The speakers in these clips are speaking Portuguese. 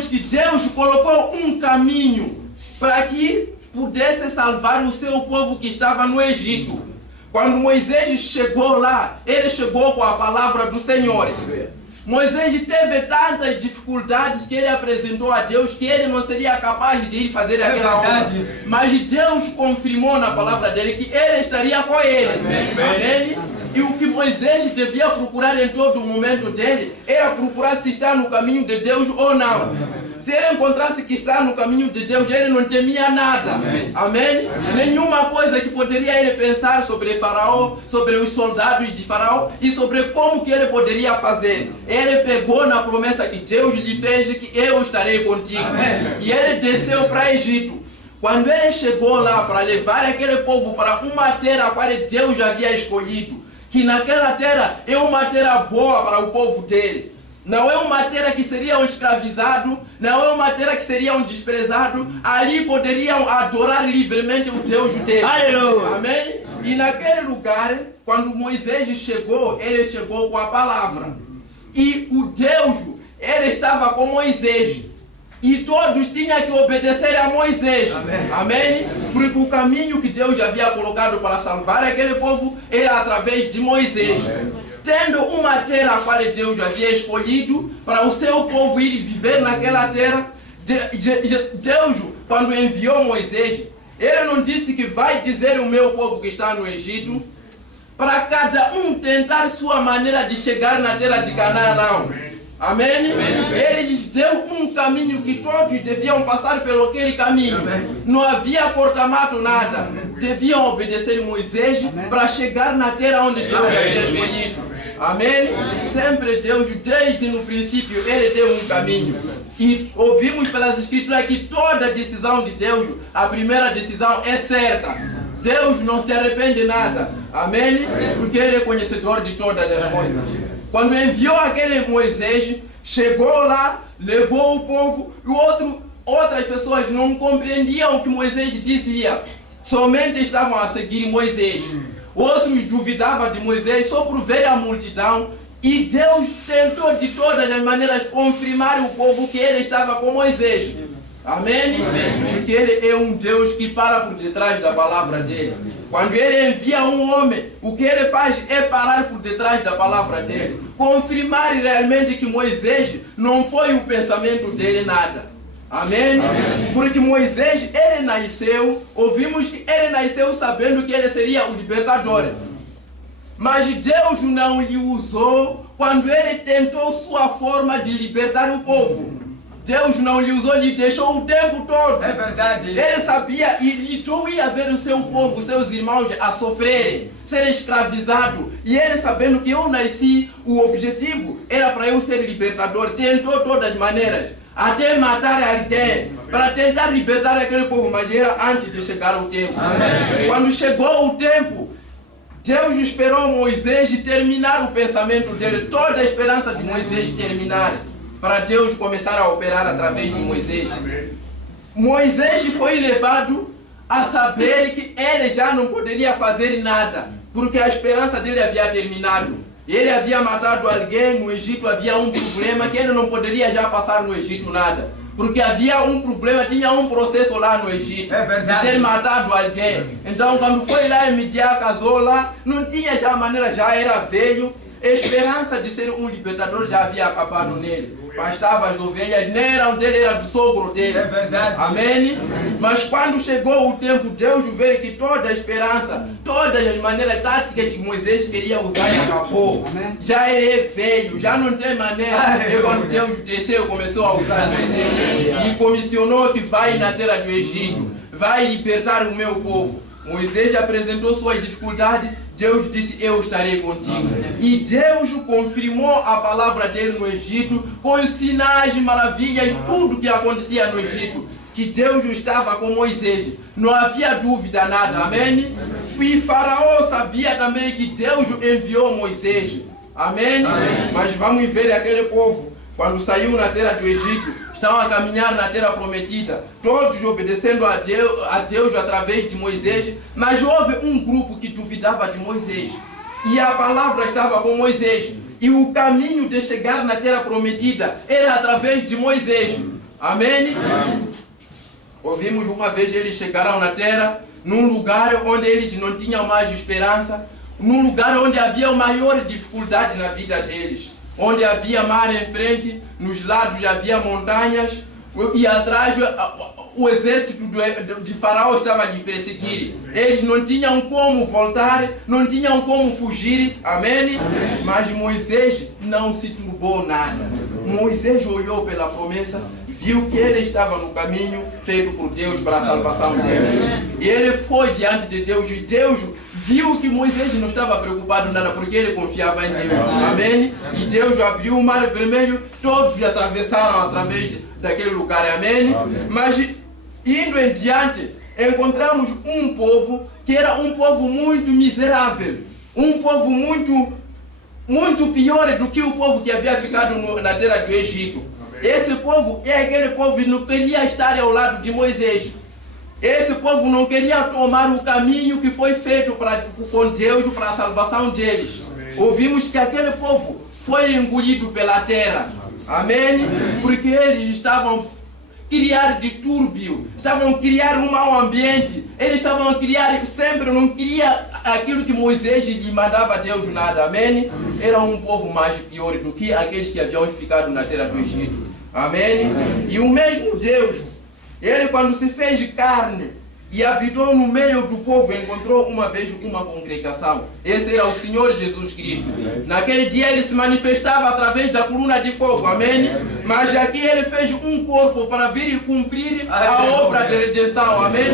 vemos que Deus colocou um caminho para que pudesse salvar o seu povo que estava no Egito. Quando Moisés chegou lá, ele chegou com a palavra do Senhor. Moisés teve tantas dificuldades que ele apresentou a Deus que ele não seria capaz de ir fazer aquela obra. Mas Deus confirmou na palavra dele que ele estaria com ele. Amém? E o que Moisés devia procurar em todo momento dele era procurar se está no caminho de Deus ou não. Se ele encontrasse que está no caminho de Deus, ele não temia nada. Amém? Nenhuma coisa que poderia ele pensar sobre Faraó, sobre os soldados de Faraó e sobre como que ele poderia fazer. Ele pegou na promessa que Deus lhe fez que eu estarei contigo. E ele desceu para Egito. Quando ele chegou lá para levar aquele povo para uma terra a qual Deus já havia escolhido, que naquela terra é uma terra boa para o povo dele. Não é uma terra que seriam escravizados, não é uma terra que seriam desprezados. Ali poderiam adorar livremente o Deus deles. Amém? E naquele lugar, quando Moisés chegou, ele chegou com a palavra. E o Deus, ele estava com Moisés. E todos tinham que obedecer a Moisés. Amém? Porque o caminho que Deus havia colocado para salvar aquele povo era através de Moisés. Tendo uma terra a qual Deus havia escolhido para o seu povo ir viver naquela terra, Deus, quando enviou Moisés, ele não disse que vai dizer o meu povo que está no Egito, para cada um tentar sua maneira de chegar na terra de Canaã, não. Amém? Ele lhes deu um caminho que todos deviam passar pelo aquele caminho. Não havia corta-mato, nada. Deviam obedecer Moisés para chegar na terra onde Deus havia escolhido. Amém? Sempre Deus, desde no princípio, ele deu um caminho. E ouvimos pelas escrituras que toda decisão de Deus, a primeira decisão é certa. Deus não se arrepende de nada. Amém? Porque ele é conhecedor de todas as coisas. Quando enviou aquele Moisés, chegou lá, levou o povo, e outras pessoas não compreendiam o que Moisés dizia. Somente estavam a seguir Moisés. Outros duvidavam de Moisés só por ver a multidão. E Deus tentou de todas as maneiras confirmar o povo que ele estava com Moisés. Amém? Porque ele é um Deus que para por detrás da palavra dele. Quando ele envia um homem, o que ele faz é parar por detrás da palavra dele. Confirmar realmente que Moisés não foi o pensamento dele nada. Amém? Porque Moisés, ele nasceu, ouvimos que ele nasceu sabendo que ele seria o libertador. Mas Deus não lhe usou quando ele tentou sua forma de libertar o povo. Deus não lhe usou, lhe deixou o tempo todo. É verdade. Ele sabia e tu ia ver o seu povo, os seus irmãos a sofrerem, serem escravizados. E ele sabendo que eu nasci, o objetivo era para eu ser libertador. Tentou todas as maneiras, até matar alguém, para tentar libertar aquele povo, mas era antes de chegar o tempo. Amém. Quando chegou o tempo, Deus esperou Moisés terminar o pensamento dele, toda a esperança de Moisés terminar, para Deus começar a operar através de Moisés. Moisés foi levado a saber que ele já não poderia fazer nada, porque a esperança dele havia terminado. Ele havia matado alguém no Egito, havia um problema que ele não poderia já passar no Egito nada. Porque havia um problema, tinha um processo lá no Egito. É verdade. De ter matado alguém. Então quando foi lá em Midian, casou lá, não tinha já maneira, já era velho. A esperança de ser um libertador já havia acabado nele. Pastava as ovelhas, nem eram dele, era do sogro dele. É verdade. Amém? Mas quando chegou o tempo, Deus viu que toda a esperança, todas as maneiras táticas que Moisés queria usar acabou. Amém. Já ele é velho, já não tem maneira. E quando Deus desceu, começou a usar Moisés. E comissionou que vai na terra do Egito, vai libertar o meu povo. Moisés apresentou suas dificuldades. Deus disse, eu estarei contigo. E Deus confirmou a palavra dele no Egito, com sinais, maravilhas, tudo que acontecia no Egito, que Deus estava com Moisés. Não havia dúvida nada, amém? E Faraó sabia também que Deus enviou Moisés, amém? Mas vamos ver aquele povo, quando saiu na terra do Egito, estão a caminhar na terra prometida, todos obedecendo a Deus através de Moisés, mas houve um grupo que duvidava de Moisés, e a palavra estava com Moisés, e o caminho de chegar na terra prometida era através de Moisés. Amém? Ouvimos uma vez eles chegaram na terra, num lugar onde eles não tinham mais esperança, num lugar onde havia maior dificuldade na vida deles, onde havia mar em frente, nos lados havia montanhas, e atrás o exército de Faraó estava a lhe perseguir. Eles não tinham como voltar, não tinham como fugir. Amém? Mas Moisés não se turbou nada. Moisés olhou pela promessa, viu que ele estava no caminho feito por Deus para a salvação deles. E ele foi diante de Deus, e Deus viu que Moisés não estava preocupado nada, porque ele confiava em Deus. Amém? E Deus abriu o mar vermelho, todos atravessaram através daquele lugar. Amém? Mas indo em diante, encontramos um povo que era um povo muito miserável, um povo muito pior do que o povo que havia ficado na terra do Egito. Esse povo é aquele povo que não queria estar ao lado de Moisés. Esse povo não queria tomar o caminho que foi feito com Deus para a salvação deles. Ouvimos que aquele povo foi engolido pela terra. Amém? Porque eles estavam a criar distúrbio, estavam a criar um mau ambiente. Eles estavam a criar, sempre não queria aquilo que Moisés lhe mandava a Deus nada. Amém? Era um povo mais pior do que aqueles que haviam ficado na terra do Egito. Amém? E o mesmo Deus, ele quando se fez carne e habitou no meio do povo, encontrou uma vez uma congregação. Esse era o Senhor Jesus Cristo. Naquele dia ele se manifestava através da coluna de fogo. Amém? Mas aqui ele fez um corpo para vir e cumprir a obra de redenção. Amém?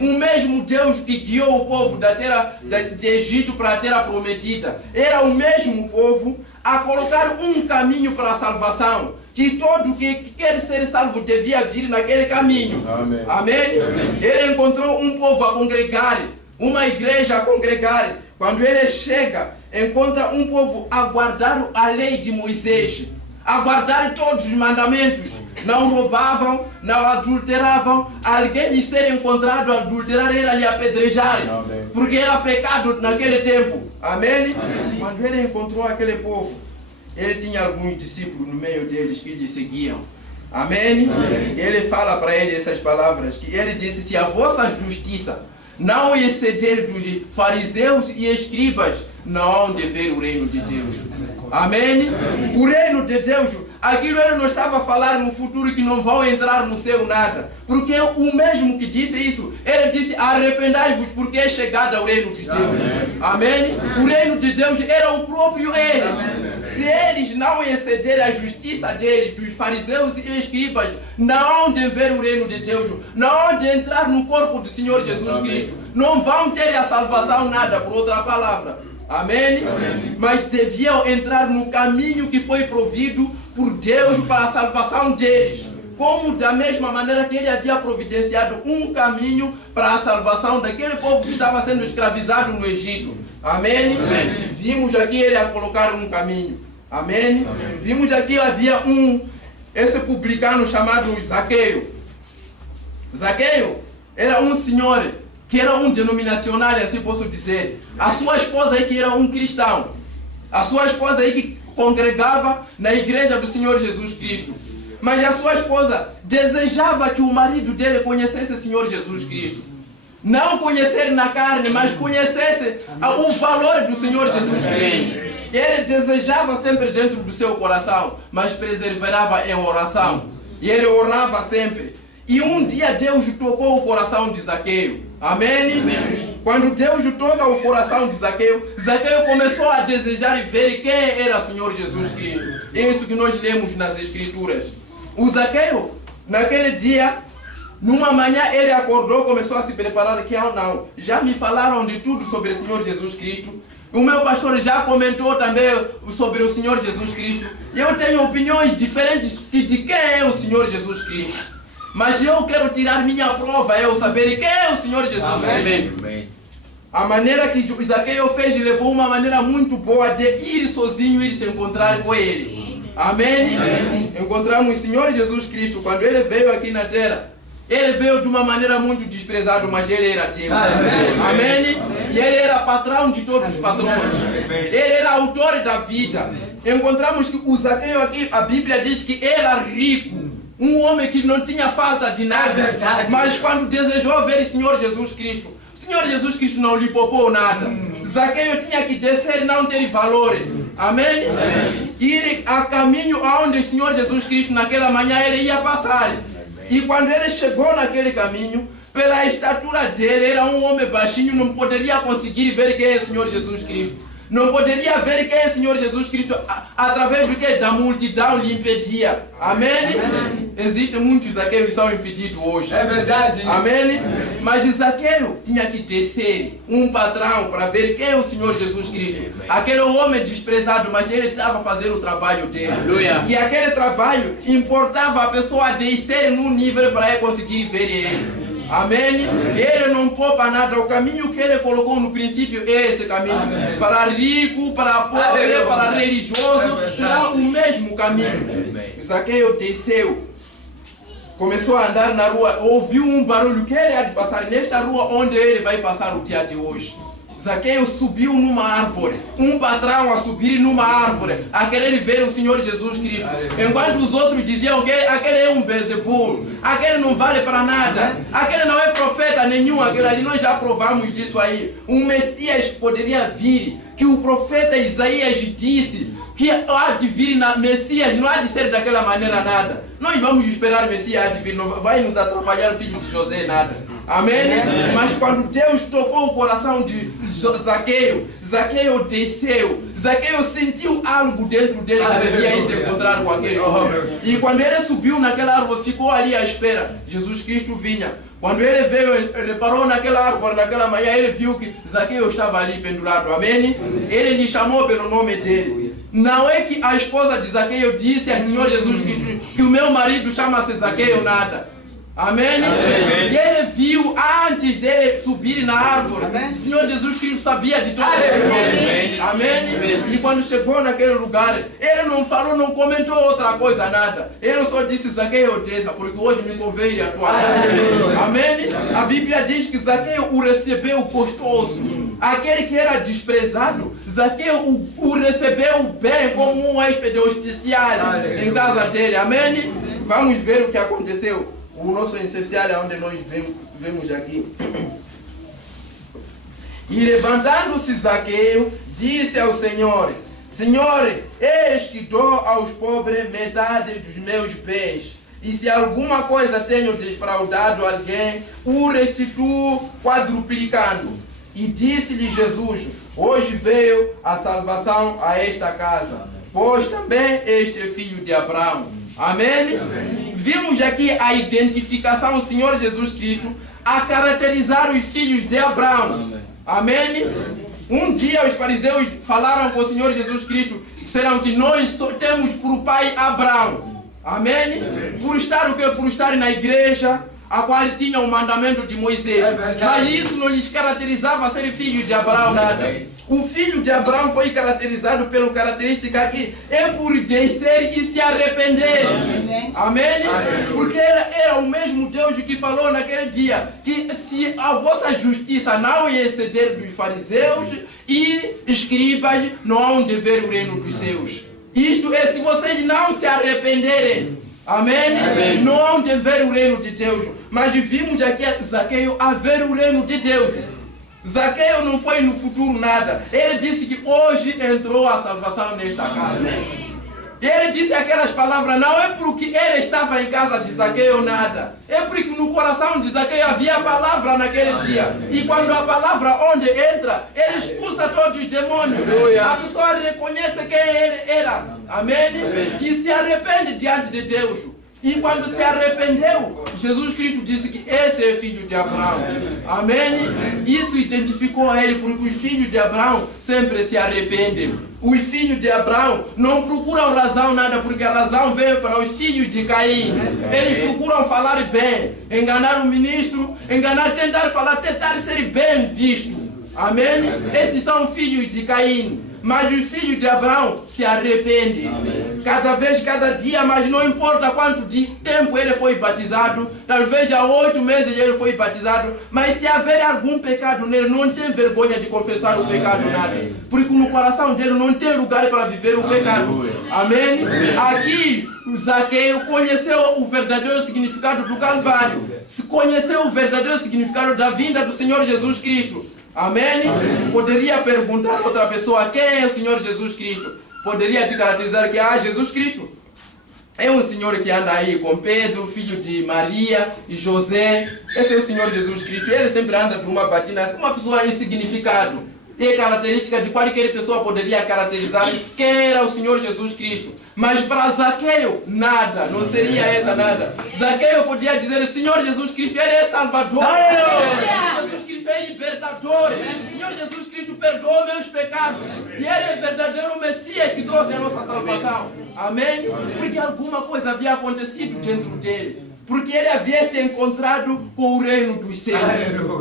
O mesmo Deus que guiou o povo da terra de Egito para a terra prometida, era o mesmo povo a colocar um caminho para a salvação, que todo que quer ser salvo devia vir naquele caminho. Amém. Amém? Ele encontrou um povo a congregar, uma igreja a congregar. Quando ele chega, encontra um povo a guardar a lei de Moisés, a guardar todos os mandamentos. Não roubavam, não adulteravam. Alguém ser encontrado a adulterar era lhe apedrejar, porque era pecado naquele tempo. Amém? Quando ele encontrou aquele povo, ele tinha alguns discípulos no meio deles que lhe seguiam. Amém? Ele fala para ele essas palavras, que ele disse: se a vossa justiça não exceder dos fariseus e escribas, não hão de ver o reino de Deus. Amém? O reino de Deus, aquilo ele não estava a falar no futuro que não vão entrar no céu nada. Porque o mesmo que disse isso, ele disse: arrependai-vos porque é chegado ao reino de Deus. Amém? O reino de Deus era o próprio ele. Se eles não excederem a justiça deles, dos fariseus e escribas, não hão de ver o reino de Deus, não hão de entrar no corpo do Senhor Jesus Cristo, não vão ter a salvação nada, por outra palavra. Amém? Mas deviam entrar no caminho que foi provido por Deus para a salvação deles, como da mesma maneira que ele havia providenciado um caminho para a salvação daquele povo que estava sendo escravizado no Egito. Amém? Vimos aqui ele a colocar um caminho. Amém? Vimos aqui havia esse publicano chamado Zaqueu. Zaqueu era um senhor que era um denominacionário, assim posso dizer. A sua esposa aí que era um cristão. A sua esposa aí que congregava na igreja do Senhor Jesus Cristo. Mas a sua esposa desejava que o marido dele conhecesse o Senhor Jesus Cristo. Não conhecer na carne, mas conhecesse o valor do Senhor Jesus Cristo. Ele desejava sempre dentro do seu coração, mas perseverava em oração. E ele orava sempre. E um dia Deus tocou o coração de Zaqueu. Amém? Quando Deus toca o coração de Zaqueu, Zaqueu começou a desejar e ver quem era o Senhor Jesus Cristo. Isso que nós lemos nas Escrituras. O Zaqueu, naquele dia, numa manhã ele acordou, começou a se preparar que não, já me falaram de tudo sobre o Senhor Jesus Cristo. O meu pastor já comentou também sobre o Senhor Jesus Cristo. Eu tenho opiniões diferentes de quem é o Senhor Jesus Cristo. Mas eu quero tirar minha prova, eu saber quem é o Senhor Jesus Cristo. A maneira que Zaqueu fez, levou uma maneira muito boa de ir sozinho, ir se encontrar com ele. Amém? Encontramos o Senhor Jesus Cristo. Quando ele veio aqui na terra, ele veio de uma maneira muito desprezada, mas ele era Deus. Amém? E ele era patrão de todos os patrões. Ele era autor da vida. Encontramos que o Zaqueu aqui, a Bíblia diz que era rico. Um homem que não tinha falta de nada. Mas quando desejou ver o Senhor Jesus Cristo, o Senhor Jesus Cristo não lhe poupou nada. Zaqueu tinha que descer e não ter valor. Amém? Ir a caminho aonde o Senhor Jesus Cristo naquela manhã ele ia passar. E quando ele chegou naquele caminho, pela estatura dele, era um homem baixinho, não poderia conseguir ver quem é o Senhor Jesus Cristo. Não poderia ver quem é o Senhor Jesus Cristo através do que da multidão lhe impedia. Amém? Existem muitos Zaqueus que são impedidos hoje. É verdade. Amém? Mas Zaqueu tinha que descer um patrão para ver quem é o Senhor Jesus Cristo. Aquele homem desprezado, mas ele estava fazendo o trabalho dele. Aleluia. E aquele trabalho importava a pessoa descer num nível para ele conseguir ver ele. Amém? Ele não poupa nada. O caminho que ele colocou no princípio é esse caminho. Amém. Para rico, para pobre, para religioso, será o mesmo caminho. Zaqueu desceu, começou a andar na rua, ouviu um barulho que ele há de passar nesta rua onde ele vai passar o dia de hoje. Zaqueu subiu numa árvore, um patrão a subir numa árvore, a querer ver o Senhor Jesus Cristo. Enquanto os outros diziam que aquele é um Beelzebul, aquele não vale para nada, aquele não é profeta nenhum, aquele ali nós já provamos disso aí. Um Messias poderia vir, que o profeta Isaías disse, que há de vir na Messias, não há de ser daquela maneira nada. Nós vamos esperar o Messias há de vir, não vai nos atrapalhar o filho de José nada. Amém? Amém? Mas quando Deus tocou o coração de Zaqueu, Zaqueu desceu. Zaqueu sentiu algo dentro dele que devia se encontrar com aquele homem. E quando ele subiu naquela árvore, ficou ali à espera. Jesus Cristo vinha. Quando ele veio, ele reparou naquela árvore, naquela manhã, ele viu que Zaqueu estava ali pendurado. Amém? Ele lhe chamou pelo nome dele. Não é que a esposa de Zaqueu disse ao Senhor Jesus Cristo que o meu marido chama-se Zaqueu nada. Amém? Amém? E ele viu antes dele subir na árvore. Amém? O Senhor Jesus Cristo sabia de tudo. Amém? Amém? E quando chegou naquele lugar, ele não falou, não comentou outra coisa, nada. Ele só disse, Zaqueu, desça, porque hoje me convém a tua casa. Amém? A Bíblia diz que Zaqueu o recebeu gostoso. Aquele que era desprezado, Zaqueu o recebeu bem como um hóspede especial em casa dele. Amém? Vamos ver o que aconteceu. O nosso essencial é onde nós vemos aqui. E levantando-se Zaqueu, disse ao Senhor, Senhor, eis que dou aos pobres metade dos meus bens. E se alguma coisa tenho defraudado alguém, o restituo quadruplicando. E disse-lhe Jesus, hoje veio a salvação a esta casa, pois também este é filho de Abraão. Amém? Amém? Vimos aqui a identificação do Senhor Jesus Cristo a caracterizar os filhos de Abraão. Amém? Amém? Um dia os fariseus falaram com o Senhor Jesus Cristo, disseram que nós só temos por pai Abraão. Amém? Amém? Por estar o quê? Por estar na igreja, a qual tinha o mandamento de Moisés. Mas isso não lhes caracterizava ser filho de Abraão nada. O filho de Abraão foi caracterizado pela característica que é por descer e se arrepender. Amém? Amém? Porque era o mesmo Deus que falou naquele dia que se a vossa justiça não ia exceder dos fariseus e escribas, não hão de ver o reino dos céus. Isto é, se vocês não se arrependerem, amém? Amém? Não hão de ver o reino de Deus. Mas vimos aqui Zaqueu a ver o reino de Deus. Zaqueu não foi no futuro nada. Ele disse que hoje entrou a salvação nesta casa. Ele disse aquelas palavras, não é porque ele estava em casa de Zaqueu nada. É porque no coração de Zaqueu havia a palavra naquele dia. E quando a palavra onde entra, ele expulsa todos os demônios. A pessoa reconhece quem ele era. Amém? E se arrepende diante de Deus. E quando se arrependeu, Jesus Cristo disse que esse é filho de Abraão. Amém? Isso identificou a ele, porque os filhos de Abraão sempre se arrependem. Os filhos de Abraão não procuram razão nada, porque a razão veio para os filhos de Caim. Eles procuram falar bem, enganar o ministro, tentar falar, tentar ser bem visto. Amém? Esses são filhos de Caim. Mas os filhos de Abraão se arrependem. Cada vez, cada dia, mas não importa quanto tempo ele foi batizado, talvez há 8 meses ele foi batizado, mas se haver algum pecado nele, não tem vergonha de confessar o pecado nada. Porque no coração dele não tem lugar para viver o pecado. Amém? Aqui, o Zaqueu conheceu o verdadeiro significado do Calvário. Se conheceu o verdadeiro significado da vinda do Senhor Jesus Cristo. Amém? Poderia perguntar a outra pessoa quem é o Senhor Jesus Cristo. Poderia te caracterizar que Jesus Cristo é um Senhor que anda aí com Pedro, filho de Maria e José. Esse é o Senhor Jesus Cristo. Ele sempre anda de uma batina, uma pessoa insignificado. E característica de qualquer pessoa poderia caracterizar quem era o Senhor Jesus Cristo. Mas para Zaqueu, nada, não seria essa nada. Zaqueu podia dizer, Senhor Jesus Cristo, Ele é Salvador. Jesus Cristo é libertador. Senhor Jesus Cristo perdoou meus pecados. E Ele é verdadeiro Messias que trouxe a nossa salvação. Amém? Porque alguma coisa havia acontecido dentro dele. Porque ele havia se encontrado com o reino dos céus.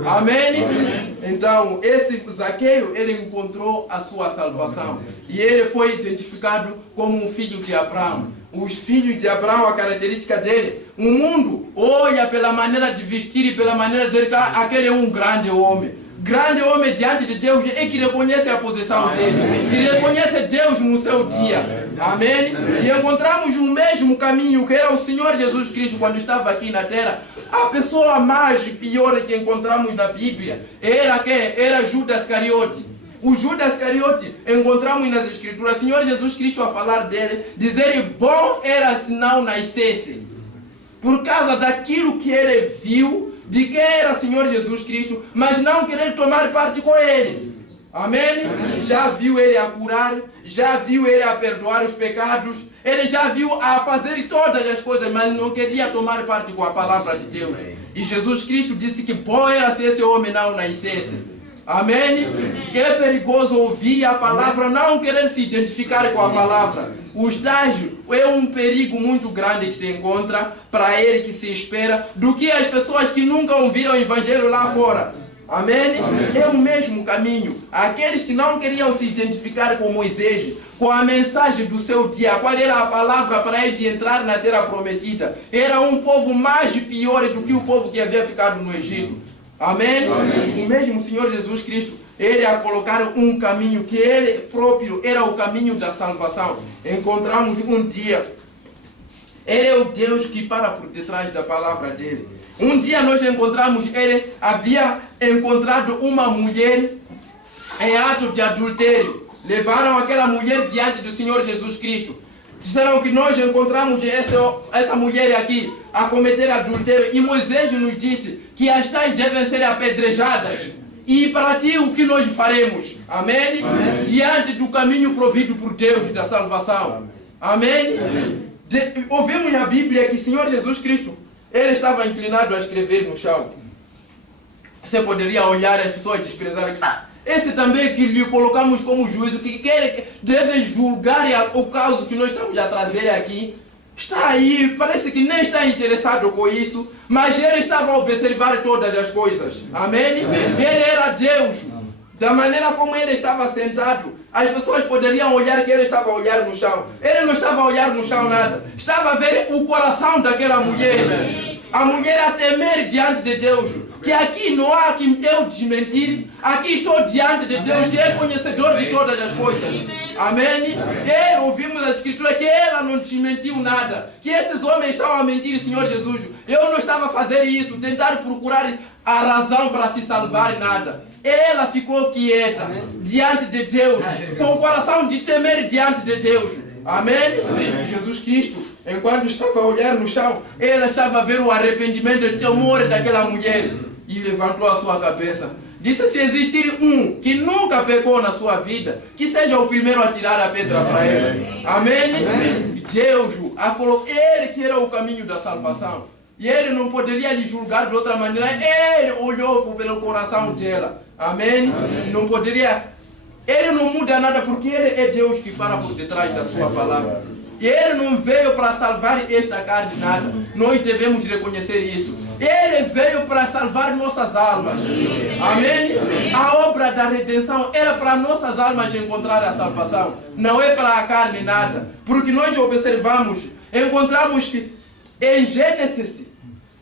Amém? Então, esse Zaqueu, ele encontrou a sua salvação. E ele foi identificado como um filho de Abraão. Os filhos de Abraão, a característica dele, o mundo olha pela maneira de vestir e pela maneira de dizer que aquele é um grande homem. Grande homem diante de Deus é que reconhece a posição dele. E reconhece Deus no seu dia. Amém? E encontramos o mesmo caminho que era o Senhor Jesus Cristo quando estava aqui na terra. A pessoa mais pior que encontramos na Bíblia era quem? Era Judas Iscariote. O Judas Iscariote encontramos nas Escrituras. O Senhor Jesus Cristo a falar dele, dizer bom era se não nascesse. Por causa daquilo que ele viu, de quem era o Senhor Jesus Cristo, mas não querer tomar parte com ele. Amém? Já viu ele a curar, já viu ele a perdoar os pecados, ele já viu a fazer todas as coisas, mas não queria tomar parte com a palavra de Deus. E Jesus Cristo disse que bom era se esse homem não nascesse. Amém? Que é perigoso ouvir a palavra, não querer se identificar com a palavra. O estágio é um perigo muito grande que se encontra para ele que se espera do que as pessoas que nunca ouviram o evangelho lá fora. Amém? É o mesmo caminho. Aqueles que não queriam se identificar com Moisés, com a mensagem do seu dia, qual era a palavra para eles entrar na terra prometida, era um povo mais pior do que o povo que havia ficado no Egito. Amém? O mesmo Senhor Jesus Cristo, ele a colocar um caminho que ele próprio era o caminho da salvação. Encontramos um dia, ele é o Deus que para por detrás da palavra dele. Um dia nós encontramos, ele havia encontrado uma mulher em ato de adultério. Levaram aquela mulher diante do Senhor Jesus Cristo. Disseram que nós encontramos essa mulher aqui a cometer adultério. E Moisés nos disse que as tais devem ser apedrejadas. E para ti o que nós faremos? Amém? Diante do caminho provido por Deus da salvação. Amém? Ouvimos na Bíblia que o Senhor Jesus Cristo, ele estava inclinado a escrever no chão. Você poderia olhar as pessoas e desprezar. Esse também que lhe colocamos como juízo, que deve julgar o caso que nós estamos a trazer aqui. Está aí, parece que nem está interessado com isso, mas ele estava a observar todas as coisas. Amém? Ele era Deus. Da maneira como ele estava sentado, as pessoas poderiam olhar que ele estava a olhar no chão. Ele não estava a olhar no chão nada. Estava a ver o coração daquela mulher. A mulher a temer diante de Deus. Que aqui não há que eu desmentir. Aqui estou diante de Deus, que é conhecedor de todas as coisas. Amém? E ouvimos a Escritura que ela não desmentiu nada. Que esses homens estavam a mentir, Senhor Jesus. Eu não estava a fazer isso, tentar procurar a razão para se salvar nada. Ela ficou quieta diante de Deus, com o coração de temer diante de Deus. Amém? Jesus Cristo, enquanto estava a olhar no chão, ela estava a ver o arrependimento e o temor daquela mulher. E levantou a sua cabeça. Disse: se existir um que nunca pecou na sua vida, que seja o primeiro a tirar a pedra para ele. Amém? Deus a colocou, ele que era o caminho da salvação. E ele não poderia lhe julgar de outra maneira. Ele olhou pelo coração dela. Amém? Não poderia. Ele não muda nada porque ele é Deus que para por detrás da sua palavra. E ele não veio para salvar esta carne nada. Nós devemos reconhecer isso. Ele veio para salvar nossas almas. Amém? A obra da redenção era para nossas almas encontrar a salvação. Não é para a carne nada. Porque nós observamos, encontramos que em Gênesis,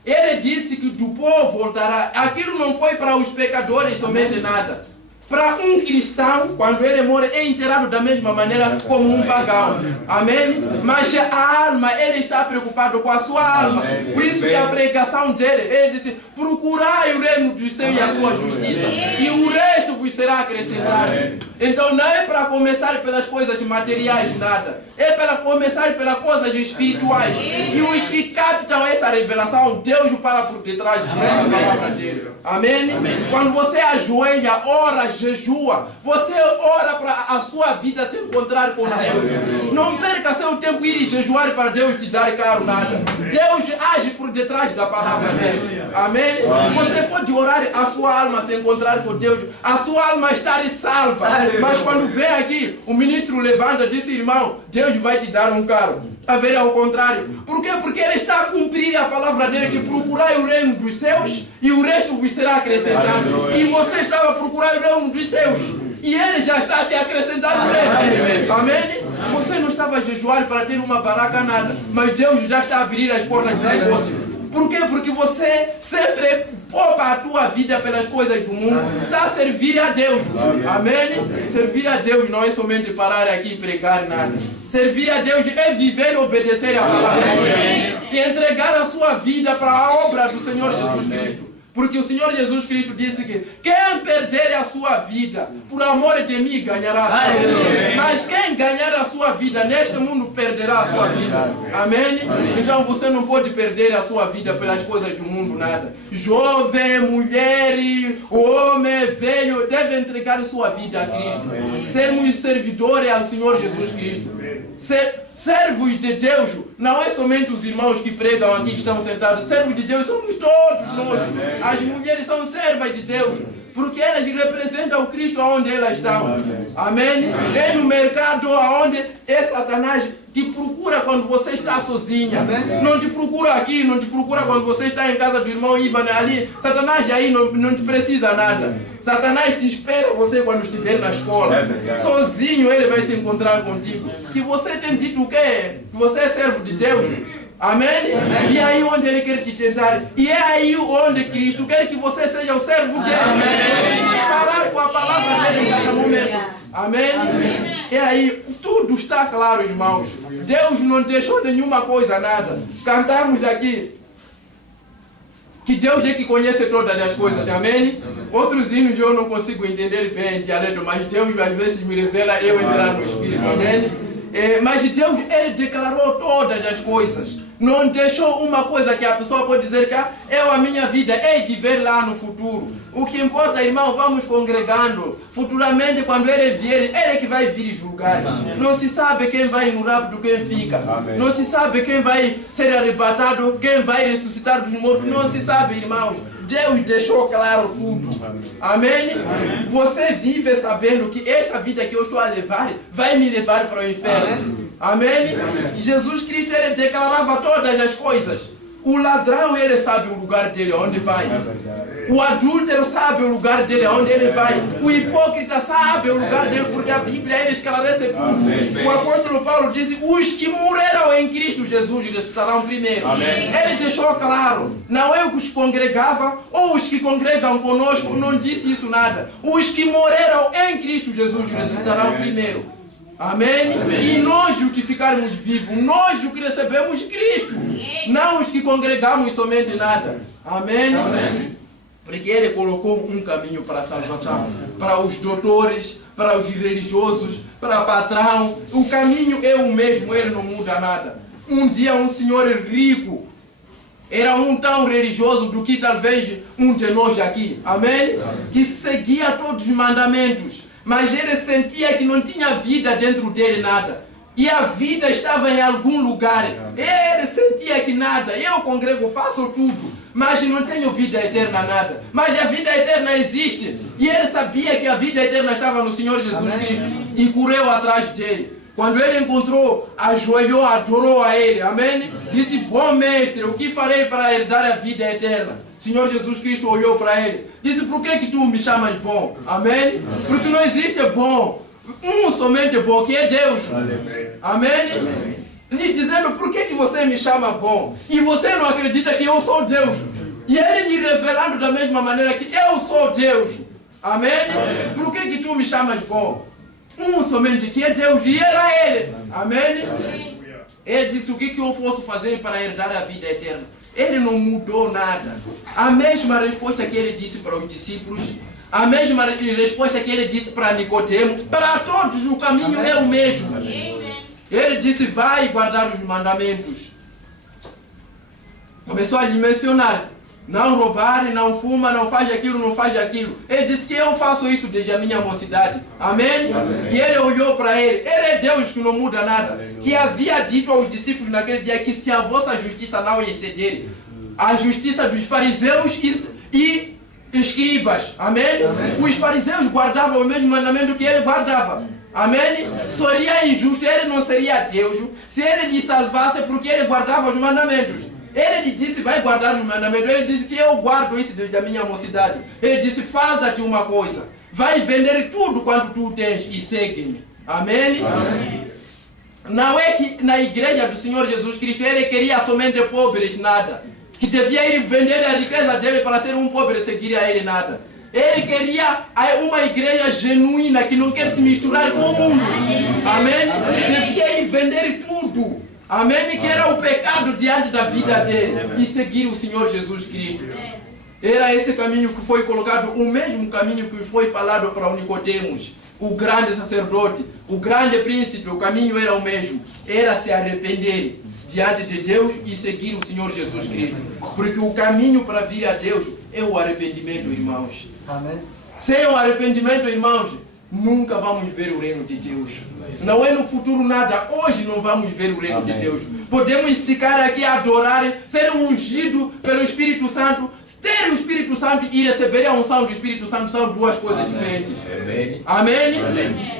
ele disse que do povo voltará. Aquilo não foi para os pecadores somente nada. Para um cristão, quando ele morre, é enterrado da mesma maneira como um pagão. Amém? Mas a alma, ele está preocupado com a sua alma. Por isso que a pregação dele, ele disse, procurai o reino do céu e a sua justiça, e o resto vos será acrescentado. Então não é para começar pelas coisas materiais, nada. É para começar pelas coisas espirituais. E os que captam essa revelação, Deus para por detrás da palavra dele. Amém? Quando você ajoelha, ora, jejua, você ora para a sua vida se encontrar com Deus. Não perca seu tempo ir jejuar para Deus te dar caro nada. Deus age por detrás da palavra dele. Amém? Você pode orar a sua alma se encontrar com Deus, a sua alma estar salva. Mas quando vem aqui, o ministro levanta e diz, irmão, Deus vai te dar um carro. A ver ao contrário. Por quê? Porque ele está a cumprir a palavra dele, que procurai o reino dos céus e o resto vos será acrescentado. E você estava a procurar o reino dos céus e ele já está a te acrescentar o reino. Amém? Você não estava a jejuar para ter uma baraca nada, mas Deus já está a abrir as portas do negócio. Por quê? Porque você sempre poupa a tua vida pelas coisas do mundo. Está a servir a Deus. Amém? Servir a Deus não é somente parar aqui e pregar nada. Servir a Deus é viver e obedecer a palavra dele. E entregar a sua vida para a obra do Senhor Jesus Cristo. Porque o Senhor Jesus Cristo disse que quem perder a sua vida por amor de mim ganhará a sua vida. Mas quem ganhar a sua vida neste mundo perderá a sua vida. Amém? Então você não pode perder a sua vida pelas coisas do mundo, nada. Jovem, mulher, homem, velho, deve entregar sua vida a Cristo. Sermos servidores ao Senhor Jesus Cristo. Servos de Deus não é somente os irmãos que pregam aqui que estão sentados. Servos de Deus somos todos nós. As mulheres são servas de Deus, porque elas representam o Cristo aonde elas estão. Amém? É no mercado aonde é Satanás te procura quando você está sozinha. Não te procura aqui, não te procura quando você está em casa do irmão Ivan ali. Satanás aí não te precisa nada. Satanás te espera você quando estiver na escola. Sozinho ele vai se encontrar contigo. Que você tem dito o quê? Que você é servo de Deus. Amém? E aí onde ele quer te tentar. E é aí onde Cristo quer que você seja o servo dele. Você parar com a palavra dele em cada momento. Amém? E aí tudo está claro, irmãos. Deus não deixou nenhuma coisa, nada. Cantamos aqui que Deus é que conhece todas as coisas. Amém? Outros hinos eu não consigo entender bem em dialeto, mas Deus às vezes me revela eu entrar no Espírito. Amém? Mas Deus, ele declarou todas as coisas. Não deixou uma coisa que a pessoa pode dizer que eu, a minha vida, é de ver lá no futuro. O que importa, irmão, vamos congregando. Futuramente, quando ele vier, ele é que vai vir julgar. Não se sabe quem vai no rápido, quem fica. Não se sabe quem vai ser arrebatado, quem vai ressuscitar dos mortos. Não se sabe, irmãos. Deus deixou claro tudo. Amém? Você vive sabendo que esta vida que eu estou a levar vai me levar para o inferno. Amém? Jesus Cristo, ele declarava todas as coisas. O ladrão, ele sabe o lugar dele, aonde vai. O adúltero sabe o lugar dele, aonde ele vai. O hipócrita sabe o lugar dele, porque a Bíblia, ele esclarece tudo. O apóstolo Paulo disse, os que morreram em Cristo Jesus ressuscitarão primeiro. Ele deixou claro, não é os que congregavam ou os que congregam conosco, não disse isso nada. Os que morreram em Cristo Jesus ressuscitarão primeiro. Amém? E nós os que ficarmos vivos, nós os que recebemos Cristo, não os que congregamos somente nada. Amém? Porque ele colocou um caminho para a salvação, para os doutores, para os religiosos, para o patrão. O caminho é o mesmo, ele não muda nada. Um dia um senhor rico era um tão religioso do que talvez um de nós aqui, amém? Que seguia todos os mandamentos. Mas ele sentia que não tinha vida dentro dele nada. E a vida estava em algum lugar. Ele sentia que nada. Eu congrego, faço tudo, mas não tenho vida eterna nada. Mas a vida eterna existe. E ele sabia que a vida eterna estava no Senhor Jesus Cristo. E correu atrás dele. Quando ele encontrou, ajoelhou, adorou a ele. Amém? Disse, bom mestre, o que farei para herdar a vida eterna? Senhor Jesus Cristo olhou para ele. Disse, por que tu me chamas bom? Amém? Porque não existe bom. Somente bom, que é Deus. Amém? Lhe dizendo, por que você me chama bom? E você não acredita que eu sou Deus. E ele lhe revelando da mesma maneira que eu sou Deus. Amém? Por que tu me chamas bom? Somente que é Deus, e era ele. Amém? Ele disse, o que eu posso fazer para herdar a vida eterna? Ele não mudou nada. A mesma resposta que ele disse para os discípulos, a mesma resposta que ele disse para Nicodemo, para todos o caminho é o mesmo. Ele disse, vai guardar os mandamentos. Começou a lhe mencionar, não roubar, não fuma, não faz aquilo, não faz aquilo. Ele disse que eu faço isso desde a minha mocidade. Amém? E ele olhou para ele. Ele é Deus que não muda nada. Que havia dito aos discípulos naquele dia que se a vossa justiça não exceder a justiça dos fariseus e escribas. Amém? Os fariseus guardavam o mesmo mandamento que ele guardava. Amém? Seria injusto, ele não seria Deus se ele lhe salvasse porque ele guardava os mandamentos. Ele lhe disse, vai guardar os mandamentos. Ele disse que eu guardo isso desde a minha mocidade. Ele disse, falta-te uma coisa. Vai vender tudo quanto tu tens e segue-me. Amém? Não é que na igreja do Senhor Jesus Cristo ele queria somente pobres, nada. Que devia ir vender a riqueza dele para ser um pobre e seguir a ele, nada. Ele queria uma igreja genuína que não quer se misturar com o mundo. Amém? Devia ir vender tudo. Amém? Que era o pecado diante da vida dele. E seguir o Senhor Jesus Cristo. Era esse caminho que foi colocado, o mesmo caminho que foi falado para o Nicodemos, o grande sacerdote, o grande príncipe. O caminho era o mesmo. Era se arrepender diante de Deus e seguir o Senhor Jesus Cristo. Porque o caminho para vir a Deus é o arrependimento, irmãos. Amém. Sem o arrependimento, irmãos, nunca vamos ver o reino de Deus. Não é no futuro nada. Hoje não vamos ver o reino de Deus. Podemos ficar aqui a adorar, ser ungido pelo Espírito Santo. Ter o Espírito Santo e receber a unção do Espírito Santo são duas coisas diferentes. Amém?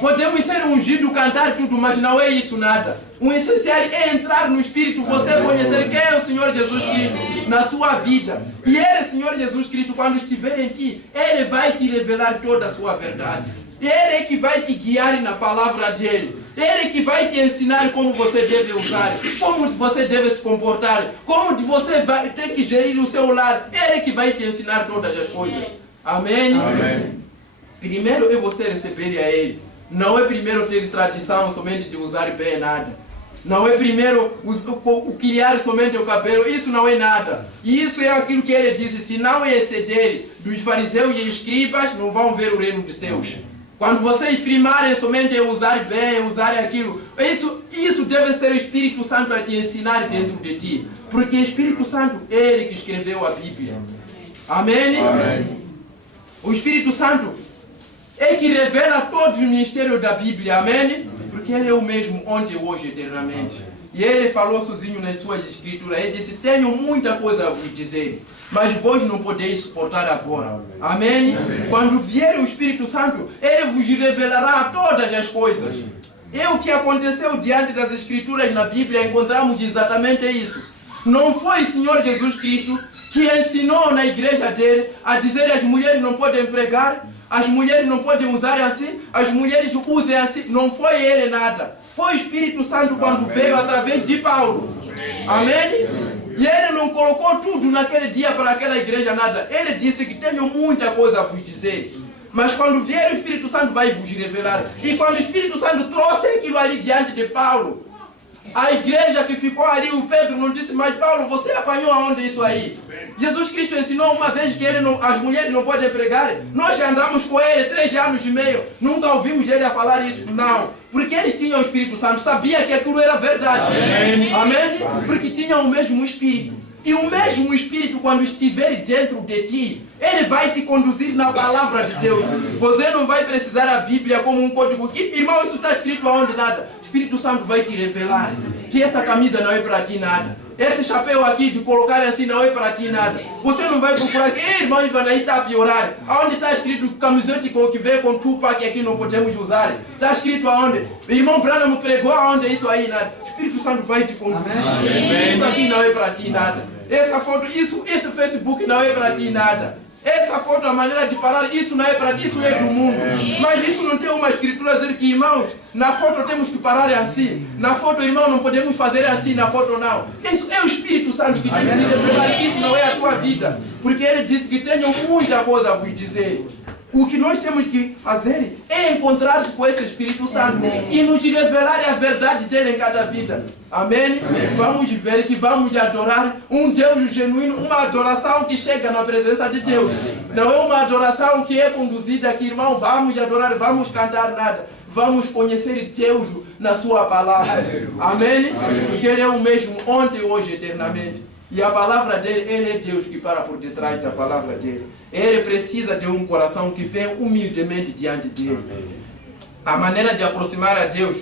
Podemos ser ungidos, cantar tudo, mas não é isso nada. O essencial é entrar no Espírito, você conhecer quem é o Senhor Jesus Cristo na sua vida. E ele, Senhor Jesus Cristo, quando estiver em ti, ele vai te revelar toda a sua verdade. Ele é que vai te guiar na palavra dele. Ele é que vai te ensinar como você deve usar, como você deve se comportar, como você vai ter que gerir o seu lar. Ele é que vai te ensinar todas as coisas. Amém? Primeiro é você receber a ele. Não é primeiro ter tradição somente de usar bem nada. Não é primeiro criar somente o cabelo. Isso não é nada. E isso é aquilo que ele disse. Se não exceder dos fariseus e escribas, não vão ver o reino dos céus. Quando vocês firmarem somente usar bem, usar aquilo, isso deve ser o Espírito Santo a te ensinar dentro de ti. Porque o Espírito Santo é ele que escreveu a Bíblia. Amém? O Espírito Santo é que revela todos os mistérios da Bíblia. Amém? Porque ele é o mesmo ontem, hoje, eternamente. E ele falou sozinho nas suas escrituras. Ele disse, tenho muita coisa a vos dizer, mas vós não podeis suportar agora. Amém? Quando vier o Espírito Santo, ele vos revelará todas as coisas. E o que aconteceu diante das escrituras na Bíblia, encontramos exatamente isso. Não foi o Senhor Jesus Cristo que ensinou na igreja dele a dizer que as mulheres não podem pregar, as mulheres não podem usar assim, as mulheres usem assim. Não foi ele nada. Foi o Espírito Santo quando veio através de Paulo. Amém? E ele não colocou tudo naquele dia para aquela igreja nada. Ele disse que tenho muita coisa a vos dizer. Mas quando vier o Espírito Santo vai vos revelar. E quando o Espírito Santo trouxe aquilo ali diante de Paulo, a igreja que ficou ali, o Pedro não disse, mas Paulo, você apanhou aonde isso aí? Jesus Cristo ensinou uma vez que as mulheres não podem pregar. Nós já andamos com ele 3 anos e meio. Nunca ouvimos ele a falar isso. Não. Porque eles tinham o Espírito Santo. Sabia que aquilo era verdade. Amém? Porque tinham o mesmo Espírito. E o mesmo Espírito, quando estiver dentro de ti, ele vai te conduzir na palavra de Deus. Você não vai precisar a Bíblia como um código. Irmão, isso está escrito aonde nada. O Espírito Santo vai te revelar que essa camisa não é para ti nada. Esse chapéu aqui de colocar assim não é para ti nada. Você não vai procurar que, irmão Ivanaí está a piorar. Aonde está escrito camiseta que vem com Tupac aqui não podemos usar? Está escrito aonde? Irmão Branham me pregou aonde é isso aí nada. O Espírito Santo vai te conduzir. Isso aqui não é para ti nada. Essa foto, esse Facebook não é para ti nada. Essa foto, a maneira de parar, isso não é para ti, isso é do mundo. Mas isso não tem uma escritura dizer que, irmãos, na foto temos que parar assim. Na foto, irmão, não podemos fazer assim, na foto não. Isso é o Espírito Santo que tem que se revelar, isso não é a tua vida. Porque ele disse que tenho muita coisa a vos dizer. O que nós temos que fazer é encontrar-se com esse Espírito Santo e nos revelar a verdade dele em cada vida. Amém? Vamos ver que vamos adorar um Deus genuíno, uma adoração que chega na presença de Deus. Não é uma adoração que é conduzida aqui, irmão. Vamos adorar, vamos cantar nada. Vamos conhecer Deus na sua palavra. Amém? Porque ele é o mesmo ontem, hoje, eternamente. E a palavra dele, ele é Deus que para por detrás da palavra dele. Ele precisa de um coração que vem humildemente diante dele. A maneira de aproximar a Deus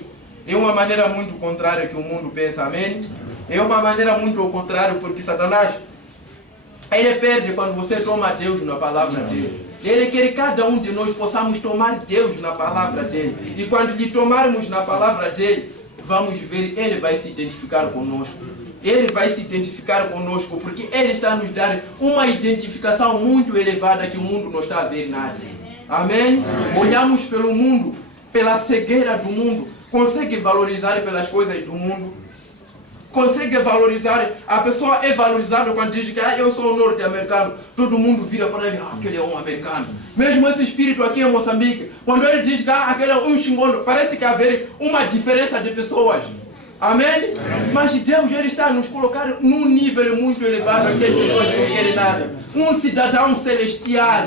é uma maneira muito contrária que o mundo pensa, amém? É uma maneira muito ao contrário, porque Satanás, ele perde quando você toma Deus na palavra dele. Ele quer que cada um de nós possamos tomar Deus na palavra dele. E quando lhe tomarmos na palavra dele, vamos ver, ele vai se identificar conosco. Ele vai se identificar conosco, porque ele está a nos dar uma identificação muito elevada que o mundo não está a ver nada. Amém? Olhamos pelo mundo, pela cegueira do mundo, consegue valorizar pelas coisas do mundo, consegue valorizar, a pessoa é valorizada quando diz que eu sou norte-americano, todo mundo vira para ele, aquele é um americano. Mesmo esse espírito aqui em Moçambique, quando ele diz que aquele é um xingono, parece que haver uma diferença de pessoas. Amém? Mas Deus, ele está a nos colocar num nível muito elevado que as pessoas não querem nada. Um cidadão celestial,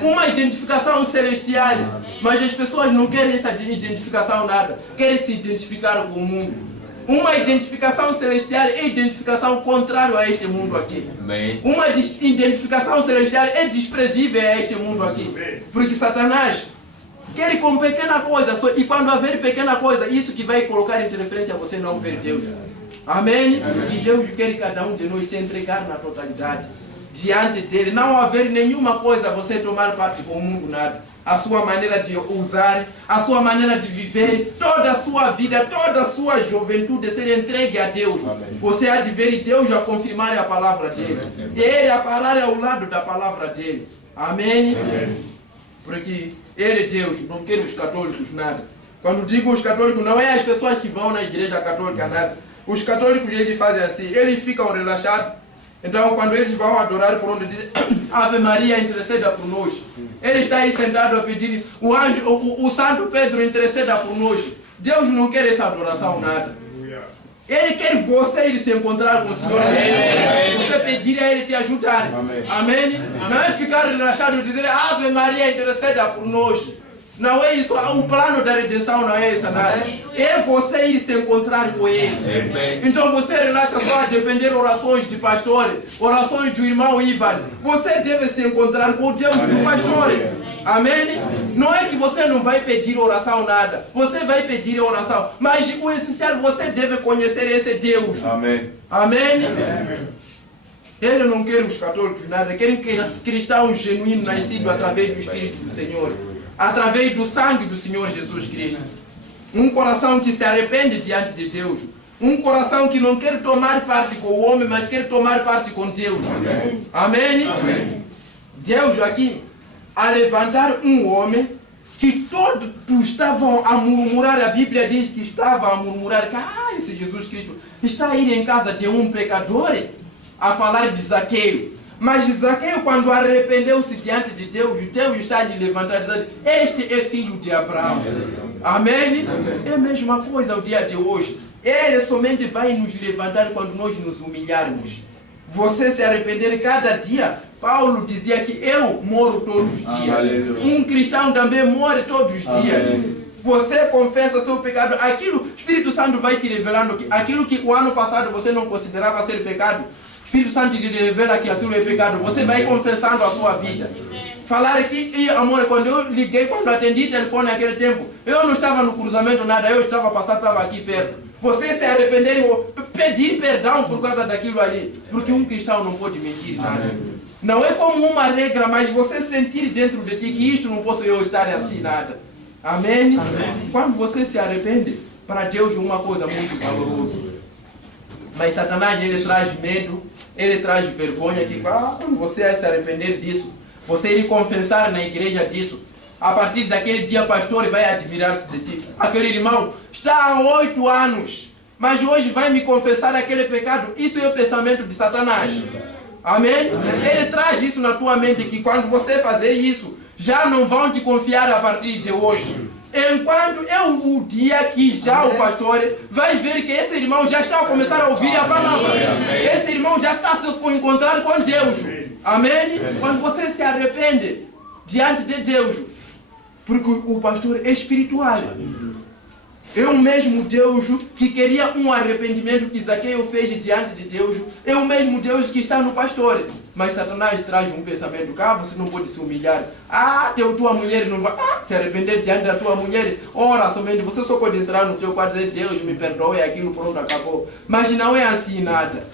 uma identificação celestial. Mas as pessoas não querem essa identificação nada, querem se identificar com o mundo. Uma identificação celestial é identificação contrária a este mundo aqui. Uma identificação celestial é desprezível a este mundo aqui. Porque Satanás quer com pequena coisa, e quando haver pequena coisa, isso que vai colocar interferência a você não ver Deus. Amém? E Deus quer cada um de nós se entregar na totalidade diante dele. Não haver nenhuma coisa você tomar parte com o mundo, nada. A sua maneira de usar, a sua maneira de viver, toda a sua vida, toda a sua juventude ser entregue a Deus. Você há de ver Deus a confirmar a palavra dele. Ele a parar ao lado da palavra dele. Amém? Porque ele é Deus, não quer os católicos nada. Quando digo os católicos, não é as pessoas que vão na igreja católica nada. Os católicos, eles fazem assim, eles ficam relaxados. Então, quando eles vão adorar por onde dizem, Ave Maria, interceda por nós. Ele está aí sentado a pedir, o anjo, o Santo Pedro, interceda por nós. Deus não quer essa adoração nada. Ele quer você ir se encontrar com o Senhor. Você pedir a Ele te ajudar. Amém? Não é ficar relaxado e dizer, Ave Maria, interceda por nós. Não é isso, o plano da redenção não é essa nada. É você ir se encontrar com Ele. Então você relaxa só a depender orações de pastor, orações do irmão Ivan. Você deve se encontrar com o Deus do pastor. Amém? Não é que você não vai pedir oração nada. Você vai pedir oração. Mas o essencial, você deve conhecer esse Deus. Amém. Amém? Ele não quer os católicos nada. Querem cristãos genuínos nascidos através do Espírito do Senhor. Através do sangue do Senhor Jesus Cristo. Um coração que se arrepende diante de Deus. Um coração que não quer tomar parte com o homem, mas quer tomar parte com Deus. Amém? Amém. Deus aqui a levantar um homem que todos estavam a murmurar. A Bíblia diz que estava a murmurar que esse Jesus Cristo está a ir em casa de um pecador a falar de Zaqueu. Mas Zaqueu, quando arrependeu-se diante de Deus, Deus está a lhe levantar dizendo, este é filho de Abraão. Amém? É a mesma coisa o dia de hoje. Ele somente vai nos levantar quando nós nos humilharmos. Você se arrepender cada dia. Paulo dizia que eu moro todos os dias. Um cristão também morre todos os dias. Você confessa seu pecado. Aquilo, o Espírito Santo vai te revelando que aquilo que o ano passado você não considerava ser pecado, o Espírito Santo te revela que aquilo é pecado. Você vai confessando a sua vida. Falar que, amor, quando eu liguei, quando atendi o telefone naquele tempo, eu não estava no cruzamento nada, eu estava passando, estava aqui perto. Você se arrepender ou pedir perdão por causa daquilo ali. Porque um cristão não pode mentir nada. Não é como uma regra, mas você sentir dentro de ti que isto não posso eu estar assim nada. Amém? Amém. Quando você se arrepende, para Deus é uma coisa muito valorosa. Mas Satanás, ele traz medo, ele traz vergonha, que quando você se arrepender disso, você ir confessar na igreja disso, a partir daquele dia, pastor, ele vai admirar-se de ti. Aquele irmão está há 8 anos, mas hoje vai me confessar aquele pecado. Isso é o pensamento de Satanás. Amém? Amém? Ele traz isso na tua mente, que quando você fazer isso, já não vão te confiar a partir de hoje. Enquanto é o dia que já o pastor vai ver que esse irmão já está a começar a ouvir a palavra. Esse irmão já está a se encontrar com Deus. Amém? Quando você se arrepende diante de Deus, porque o pastor é espiritual. É o mesmo Deus que queria um arrependimento que Zaqueu fez diante de Deus. É o mesmo Deus que está no pastor. Mas Satanás traz um pensamento, você não pode se humilhar. Tua mulher não vai se arrepender diante da tua mulher. Ora, somente você só pode entrar no teu quarto e dizer, Deus me perdoe, aquilo pronto, acabou. Mas não é assim nada.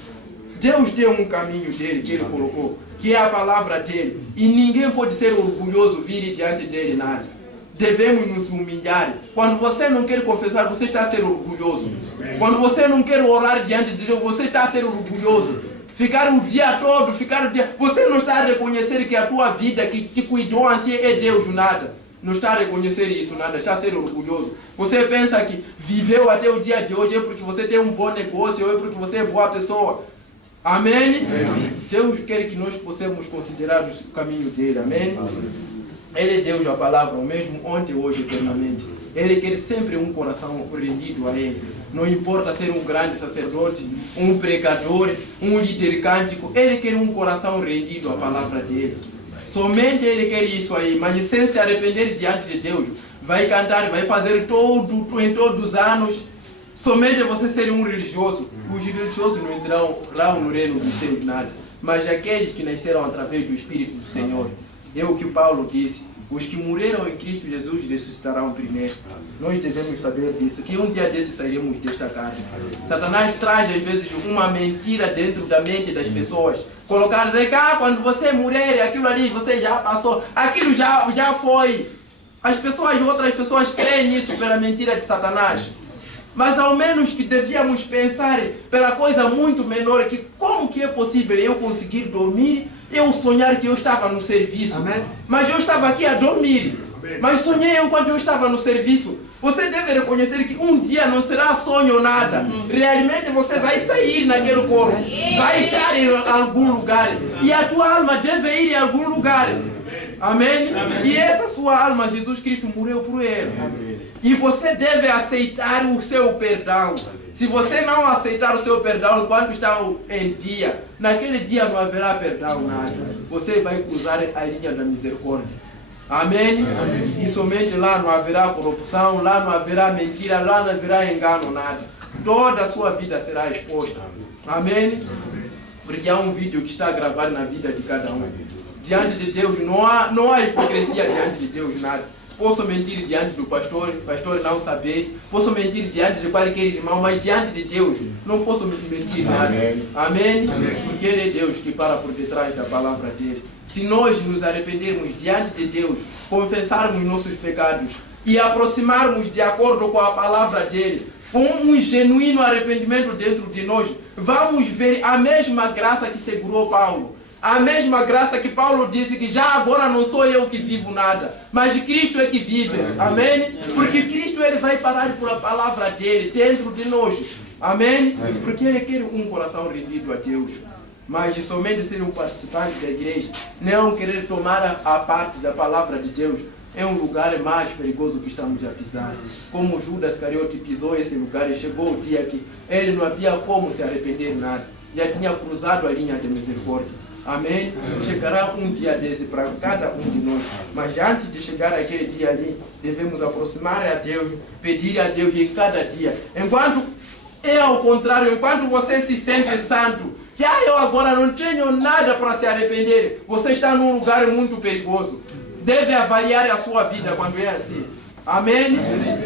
Deus tem um caminho dele que ele colocou, que é a palavra dele. E ninguém pode ser orgulhoso vir diante dele nada. Devemos nos humilhar. Quando você não quer confessar, você está a ser orgulhoso. Quando você não quer orar diante de Deus, você está a ser orgulhoso. Ficar o dia todo, você não está a reconhecer que a tua vida que te cuidou assim é Deus, nada. Não está a reconhecer isso, nada. Está a ser orgulhoso. Você pensa que viveu até o dia de hoje é porque você tem um bom negócio, ou é porque você é boa pessoa. Amém? Amém. Deus quer que nós possamos considerar o caminho dele. Amém? Amém. Ele é Deus, a palavra, o mesmo ontem, hoje, eternamente. Ele quer sempre um coração rendido a Ele. Não importa ser um grande sacerdote, um pregador, um líder cântico. Ele quer um coração rendido à palavra dele. Somente Ele quer isso aí. Mas sem se arrepender diante de Deus, vai cantar, vai fazer em todos os anos. Somente você ser um religioso. Os religiosos não entrarão no reino dos céus nada. Mas aqueles que nasceram através do Espírito do Senhor. É o que Paulo disse. Os que morreram em Cristo Jesus ressuscitarão primeiro. Nós devemos saber disso. Que um dia desses sairemos desta casa. Satanás traz às vezes uma mentira dentro da mente das pessoas. Colocar, dizer que quando você morrer, aquilo ali você já passou. Aquilo já foi. Outras pessoas creem nisso pela mentira de Satanás. Mas ao menos que devíamos pensar pela coisa muito menor, que como que é possível eu conseguir dormir, eu sonhar que eu estava no serviço. Amém. Mas eu estava aqui a dormir. Amém. Mas sonhei enquanto eu estava no serviço. Você deve reconhecer que um dia não será sonho nada. Realmente você vai sair naquele corpo. Vai estar em algum lugar. E a tua alma deve ir em algum lugar. Amém? Amém. E essa sua alma, Jesus Cristo morreu por ele. Amém. E você deve aceitar o seu perdão. Se você não aceitar o seu perdão enquanto está em dia, naquele dia não haverá perdão nada. Você vai cruzar a linha da misericórdia. Amém? Amém? E somente lá não haverá corrupção, lá não haverá mentira, lá não haverá engano, nada. Toda a sua vida será exposta. Amém? Porque há um vídeo que está gravado na vida de cada um. Diante de Deus não há hipocrisia diante de Deus, nada. Posso mentir diante do pastor não saber. Posso mentir diante de qualquer irmão, mas diante de Deus não posso mentir nada. Amém? Amém? Porque Ele é Deus que para por detrás da palavra dele. Se nós nos arrependermos diante de Deus, confessarmos nossos pecados e aproximarmos de acordo com a palavra dele, com um genuíno arrependimento dentro de nós, vamos ver a mesma graça que segurou Paulo. A mesma graça que Paulo disse que já agora não sou eu que vivo nada, mas Cristo é que vive. Amém? Porque Cristo ele vai parar por a palavra dele dentro de nós. Amém? Porque ele quer um coração rendido a Deus. Mas somente ser um participante da igreja, não querer tomar a parte da palavra de Deus, é um lugar mais perigoso que estamos a pisar. Como Judas Iscariote pisou esse lugar e chegou o dia que ele não havia como se arrepender nada. Já tinha cruzado a linha de misericórdia. Amém? Chegará um dia desse para cada um de nós. Mas antes de chegar aquele dia ali, devemos aproximar a Deus, pedir a Deus em cada dia. Enquanto é ao contrário, enquanto você se sente santo, que eu agora não tenho nada para se arrepender, você está num lugar muito perigoso. Deve avaliar a sua vida quando é assim. Amém?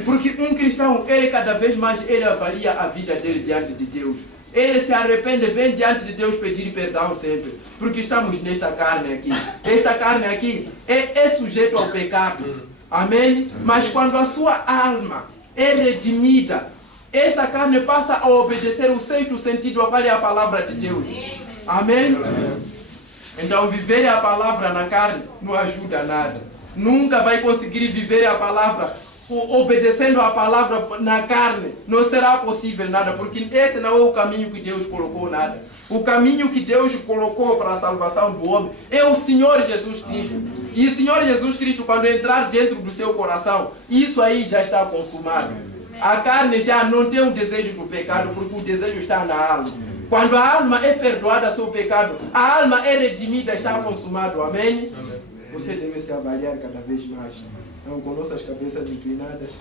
Porque um cristão, ele cada vez mais ele avalia a vida dele diante de Deus. Ele se arrepende, vem diante de Deus pedir perdão sempre. Porque estamos nesta carne aqui. Esta carne aqui é sujeito ao pecado. Amém? Mas quando a sua alma é redimida, essa carne passa a obedecer o sexto sentido, a qual é a palavra de Deus. Amém? Então viver a palavra na carne não ajuda nada. Nunca vai conseguir viver a palavra obedecendo a palavra na carne. Não será possível nada, porque esse não é o caminho que Deus colocou nada. O caminho que Deus colocou para a salvação do homem é o Senhor Jesus Cristo. E o Senhor Jesus Cristo, quando entrar dentro do seu coração, isso aí já está consumado. A carne já não tem o desejo do pecado, porque o desejo está na alma. Quando a alma é perdoada seu pecado, a alma é redimida, está consumado. Amém? Você deve se avaliar cada vez mais. Então, com nossas cabeças inclinadas.